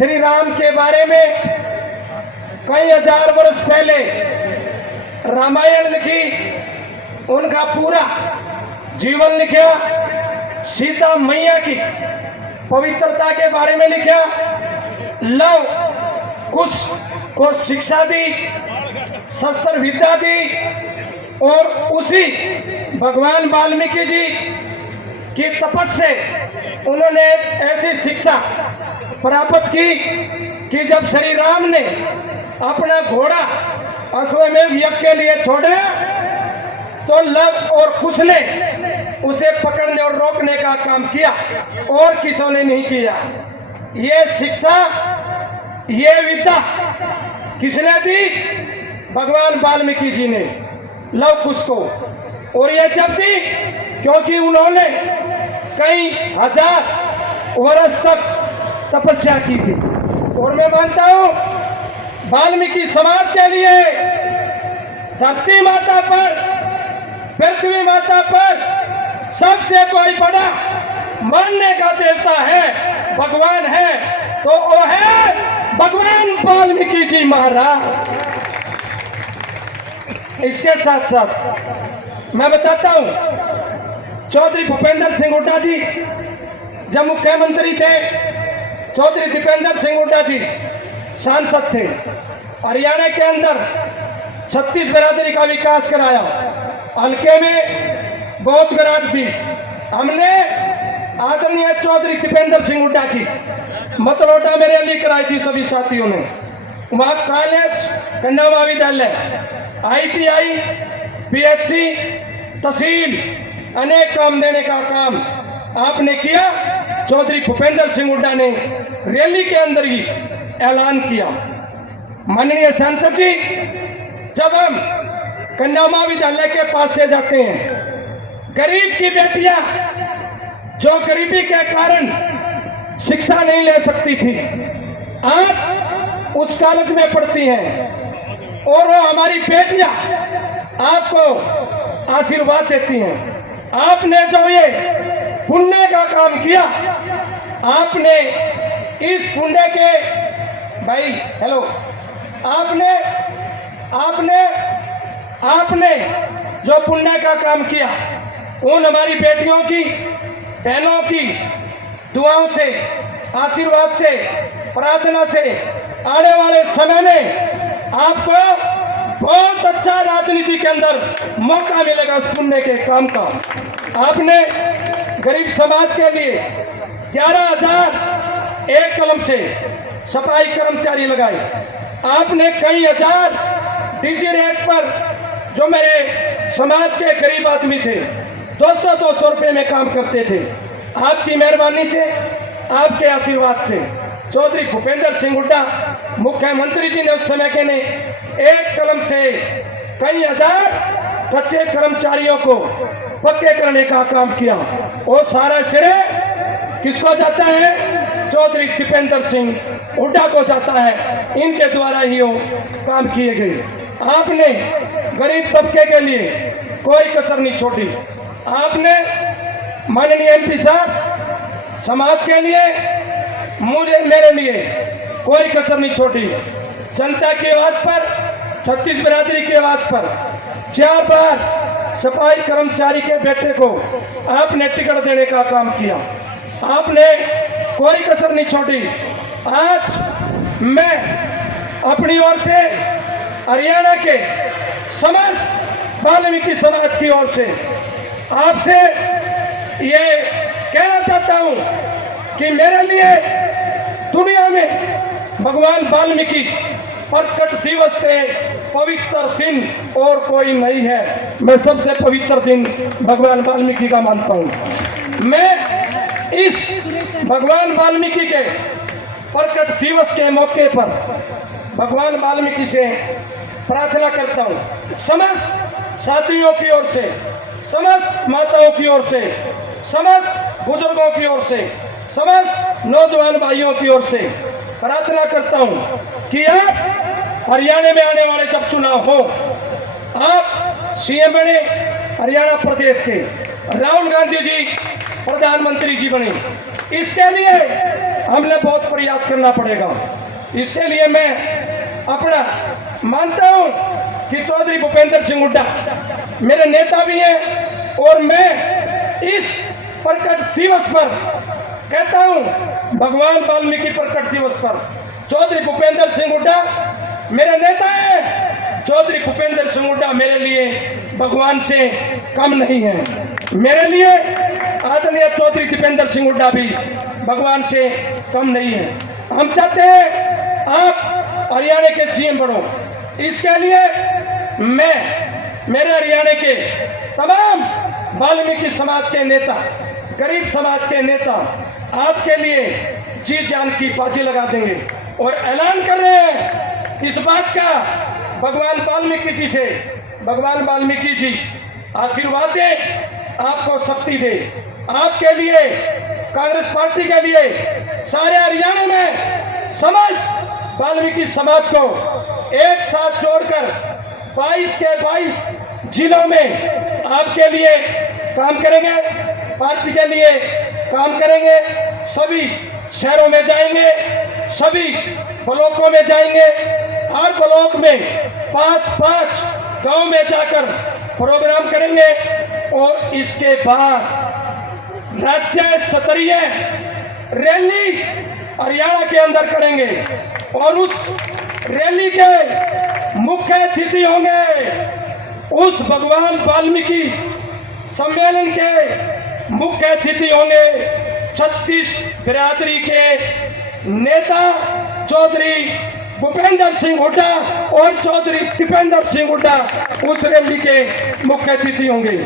श्री राम के बारे में कई हजार वर्ष पहले रामायण लिखी, उनका पूरा जीवन लिखा, सीता मैया की पवित्रता के बारे में लिखा, लव कुश को शिक्षा दी, शस्त्र विद्या दी, और उसी भगवान वाल्मीकि जी की तपस्या से उन्होंने ऐसी शिक्षा प्राप्त की कि जब श्री राम ने अपना घोड़ा अश्वमेध यज्ञ के लिए छोड़ा तो लव और कुश ने उसे पकड़ने और रोकने का काम किया और किसों ने नहीं किया। ये शिक्षा, ये विद्या किसने दी? भगवान वाल्मीकि जी ने लव कुश को। और ये जब दी क्योंकि उन्होंने कई हजार वर्ष तक तपस्या की थी। और मैं मानता हूं वाल्मीकि समाज के लिए धरती माता पर, पृथ्वी माता पर सबसे कोई बड़ा मानने का देवता है, भगवान है, तो वो है भगवान वाल्मीकि जी महाराज। इसके साथ साथ मैं बताता हूं, चौधरी भूपेंद्र सिंह हुड्डा जी जब मुख्यमंत्री थे, चौधरी दीपेंद्र सिंह हुड्डा जी सांसद थे, हरियाणा के अंदर 36 बिरादरी का विकास कराया, हल्के में बहुत ग्रांट दी। हमने आदरणीय चौधरी दीपेंद्र सिंह हुड्डा की मतलौटा में रैली कराई थी सभी साथियों ने। वहां कॉलेज, कन्या महाविद्यालय, ITI, PHC, तहसील, अनेक काम देने का काम आपने किया। चौधरी भूपेंद्र सिंह हुड्डा ने रैली के अंदर ही ऐलान किया। माननीय सांसद जी, जब हम कन्या महाविद्यालय के पास से जाते हैं, गरीब की बेटियां जो गरीबी के कारण शिक्षा नहीं ले सकती थी, आज उस कॉलेज में पढ़ती हैं और वो हमारी बेटियां आपको आशीर्वाद देती हैं। आपने जो ये पुण्य का काम किया, आपने इस पुण्य के भाई हेलो आपने आपने आपने जो पुण्य का काम किया, उन हमारी बेटियों की, बहनों की दुआओं से, आशीर्वाद से, प्रार्थना से आने वाले समय में आपको बहुत अच्छा राजनीति के अंदर मौका मिलेगा उस पुण्य के काम का। आपने गरीब समाज के लिए 11,000 एक कलम से सफाई कर्मचारी लगाए। आपने कई हजार डीसी रेट पर जो मेरे समाज के गरीब आदमी थे 200-200 रुपए में काम करते थे। आपकी मेहरबानी से, आपके आशीर्वाद से चौधरी भूपेंद्र सिंह हुड्डा मुख्यमंत्री जी ने उस समय के ने एक कलम से कई हजार कच्चे कर्मचारियों को पक्के करने का काम किया। वो सारा श्रेय किसको जाता है? चौधरी दीपेंद्र सिंह हुड्डा को जाता है। इनके द्वारा ही वो काम किए गए। आपने गरीब तबके के लिए कोई कसर नहीं छोड़ी। आपने माननीय MP साहब समाज के लिए, मुझे, मेरे लिए कोई कसर नहीं छोड़ी। जनता की आवाज पर, 36 बिरादरी की आवाज पर 4 बार सफाई कर्मचारी के बेटे को आपने टिकट देने का काम किया। आपने कोई कसर नहीं छोड़ी। आज मैं अपनी ओर से हरियाणा के समस्त वाल्मीकि समाज की ओर से आपसे ये कहना चाहता हूं कि मेरे लिए दुनिया में भगवान वाल्मीकि प्रकट दिवस से पवित्र दिन और कोई नहीं है। मैं सबसे पवित्र दिन भगवान वाल्मीकि का मानता हूं। मैं इस भगवान वाल्मीकि के प्रकट दिवस के मौके पर भगवान वाल्मीकि से प्रार्थना करता हूं, समस्त साथियों की ओर से, समस्त माताओं की ओर से, समस्त बुजुर्गों की ओर से, समस्त नौजवान भाइयों की ओर से प्रार्थना करता हूं कि आप हरियाणा में आने वाले जब चुनाव हो, आप CM बने हरियाणा प्रदेश के, राहुल गांधी जी प्रधानमंत्री जी बने। इसके लिए हमने बहुत प्रयास करना पड़ेगा। इसके लिए मैं अपना मानता हूं कि चौधरी भूपेंद्र सिंह हुड्डा मेरे नेता भी हैं और मैं इस प्रकट दिवस पर कहता हूं, भगवान वाल्मीकि प्रकट दिवस पर चौधरी भूपेंद्र सिंह हुड्डा मेरे नेता हैं। चौधरी भूपेंद्र सिंह हुड्डा मेरे लिए भगवान से कम नहीं है। मेरे लिए आदरणीय चौधरी दीपेंद्र सिंह हुड्डा भी भगवान से कम नहीं है। हम चाहते हैं आप हरियाणा के सीएम बनो। इसके लिए मैं मेरे हरियाणा के तमाम वाल्मीकि समाज के नेता, गरीब समाज के नेता आपके लिए जी जान की बाजी लगा देंगे और ऐलान कर रहे हैं इस बात का, भगवान वाल्मीकि जी से, भगवान वाल्मीकि जी आशीर्वाद दे, आपको शक्ति दे। आपके लिए, कांग्रेस पार्टी के लिए, सारे हरियाणा में समस्त वाल्मीकि समाज को एक साथ जोड़कर 22 के 22 जिलों में आपके लिए काम करेंगे, पार्टी के लिए काम करेंगे। सभी शहरों में जाएंगे, सभी ब्लॉकों में जाएंगे, हर ब्लॉक में 5-5 गांव में जाकर प्रोग्राम करेंगे और इसके बाद राज्य स्तरीय रैली हरियाणा के अंदर करेंगे और उस रैली के मुख्य अतिथि होंगे, उस भगवान वाल्मीकि सम्मेलन के मुख्य अतिथि होंगे 36 बिरादरी के नेता चौधरी भूपेंद्र सिंह हुड्डा और चौधरी दीपेंद्र सिंह हुड्डा उस रैली के मुख्य अतिथि होंगे।